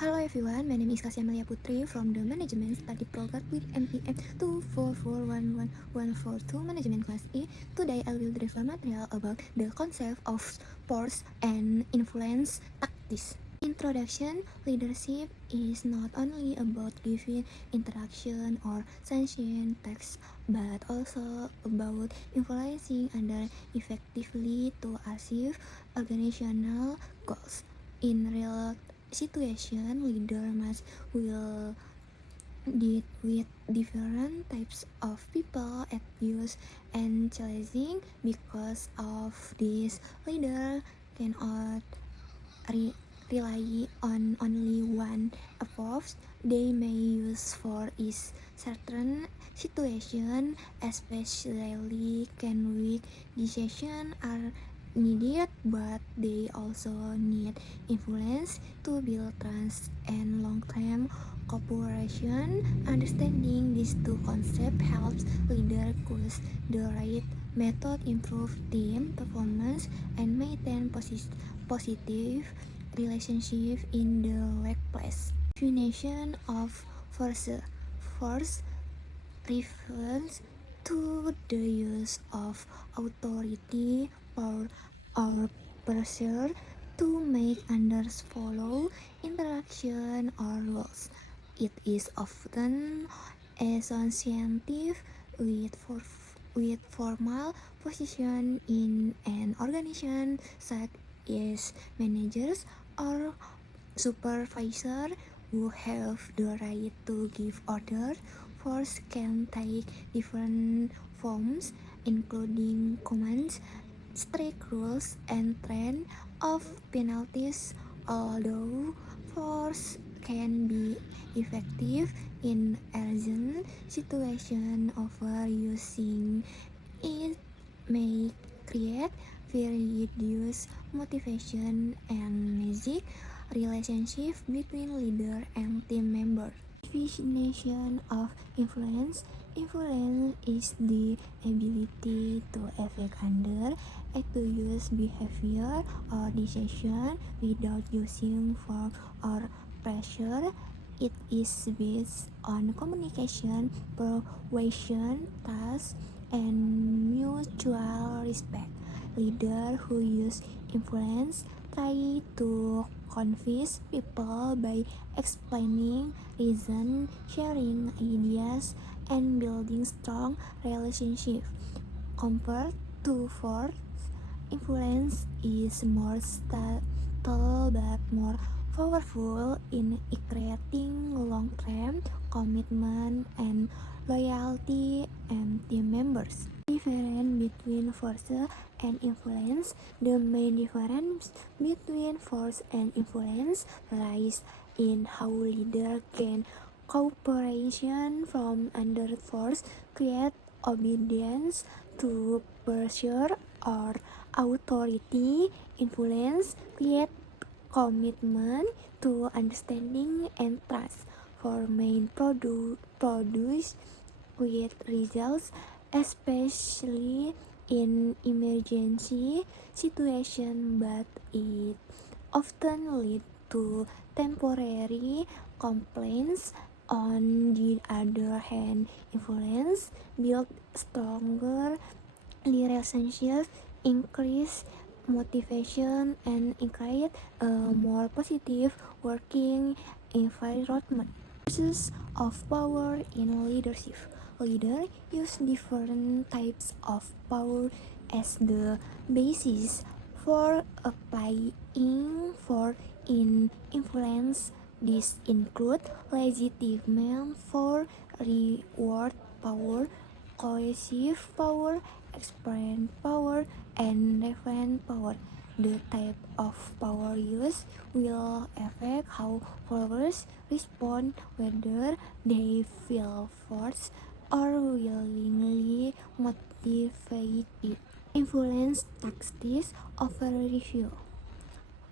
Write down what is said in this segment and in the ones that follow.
Hello everyone, my name is Kasya Malia Putri from the Management Study Program with MPM 2441142 Management Class E. Today I will deliver material about the concept of force and influence tactics. Introduction: leadership is not only about giving interaction or sensing text, but also about influencing others effectively to achieve organizational goals. In real situation, leader must will deal with different types of people at use and challenging. Because of this, leader cannot rely on only one approach. They may use for each certain situation, especially can weak decisions are needed, but they also need influence to build trust and long-term cooperation. Understanding these two concepts helps leader choose the right method, improve team performance, and maintain positive relationship in the workplace. Definition of force. Force refers to the use of authority, power, or pressure to make others follow interaction or rules. It is often associated with formal position in an organization, such as managers or supervisor who have the right to give orders. Force can take different forms, including commands, strict rules, and threat of penalties. Although force can be effective in urgent situations, overusing it may create very reduced motivation and magic relationship between leader and team member. Definition of influence. Influence is the ability to affect other and to use behavior or decision without using force or pressure. It is based on communication, persuasion, trust, and mutual respect. Leaders who use influence try to convince people by explaining reason, sharing ideas, and building strong relationships. Compared to force, influence is more subtle but more powerful in creating long-term commitment and loyalty and team members. Difference between force and influence. The main difference between force and influence lies in how leader can cooperation from under force, create obedience to pressure or authority. Influence create commitment to understanding and trust. For main produce with results, especially in emergency situation, but it often lead to temporary complaints. On the other hand, influence build stronger relationships, increase motivation, and encourage a more positive working environment. Sources of power in leadership. Leaders use different types of power as the basis for applying for in influence. These include legitimate power, reward power, coercive power, explain power, and referent power. The type of power used will affect how followers respond, whether they feel forced or willingly motivated. Influence tactics overview.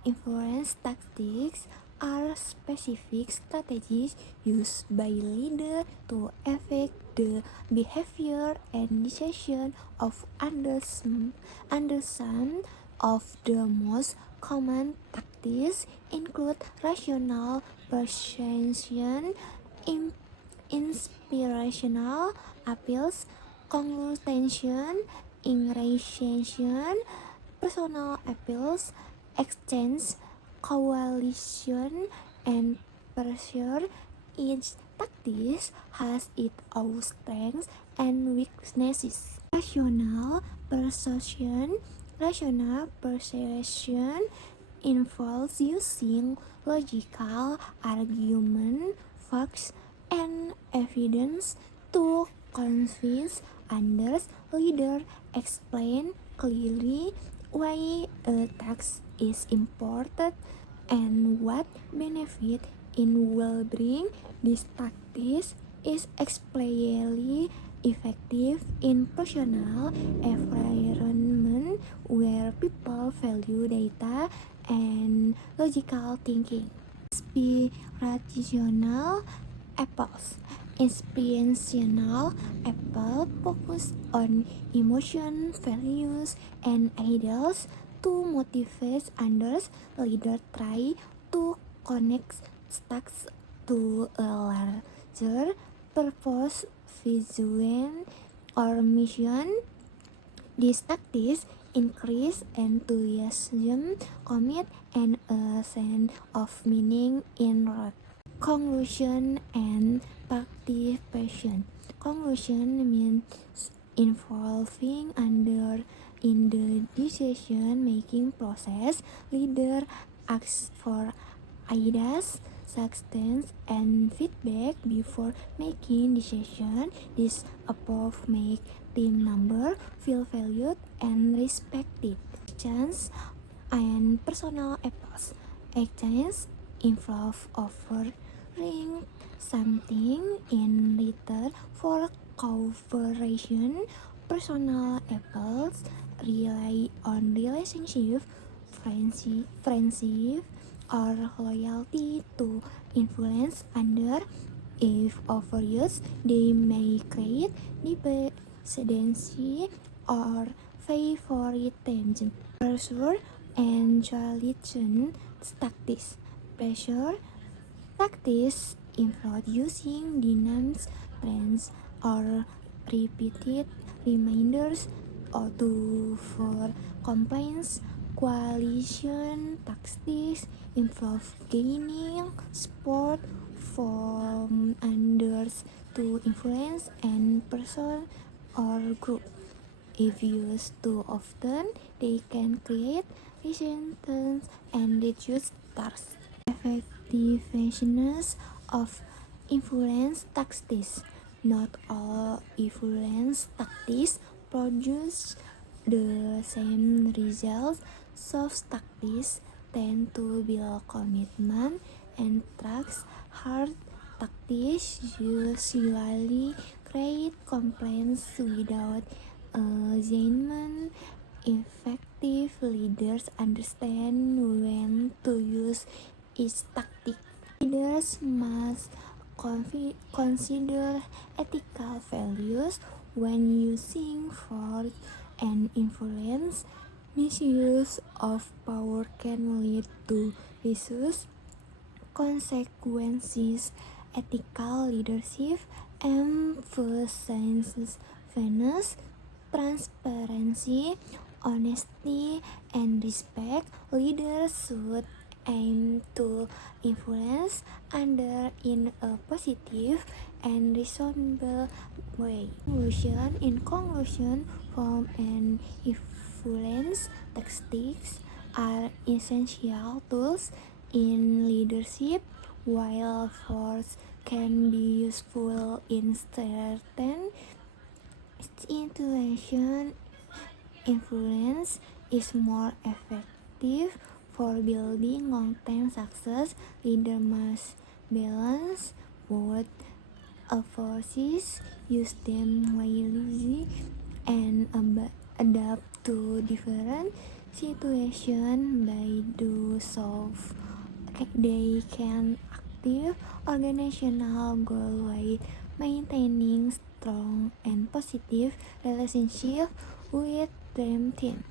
Influence tactics are specific strategies used by leaders to affect the behavior and decision of others. Some of the most common tactics include rational persuasion, inspirational appeals, conclusion, irritation, personal appeals, exchange, coalition, and pressure. Each tactic has its own strengths and weaknesses. Rational persuasion involves using logical argument, facts, and evidence to convince others. Leaders explain clearly why a tax is important and what benefit it will bring. This tactic is especially effective in personal environment where people value data and logical thinking. Inspirational apples. Inspirational apple focus on emotion, values, and ideals to motivate others. Leaders try to connect tasks to a larger purpose, vision, or mission. These tactics increase enthusiasm, commit, and a sense of meaning in work. Conclusion and participation. Conclusion means involving others in the decision-making process. Leader asks for ideas, suggestions, and feedback before making decisions. This approach makes team members feel valued and respected. Exchange and personal apples. Exchange involve offering something in return for cooperation. Personal apples rely on relationship, friendship, or loyalty to influence others. If overused, they may create dependency or favoritism. Pressure and coalition tactics. Pressure tactics involve using dynamic trends or repeated reminders or for complaints. Coalition tactics involve gaining support from others to influence an person or group. If used too often, they can create resistance and reduce trust. Effectiveness of influence tactics. Not all influence tactics produce the same results. Soft tactics tend to build commitment and trust. Hard tactics usually create complaints without genuine. Effective leaders understand when to use each tactic. Leaders must consider ethical values when using force and influence. Misuse of power can lead to vicious consequences. Ethical leadership emphasizes fairness, transparency, honesty, and respect. Leaders should aim to influence others in a positive and reasonable way. In conclusion, form and influence tactics are essential tools in leadership. While force can be useful in certain situations, influence is more effective for building long-term success. Leaders must balance both approaches, use them wisely, and adapt to different situations. By do so, they can achieve organizational goals while maintaining strong and positive relationships with their team.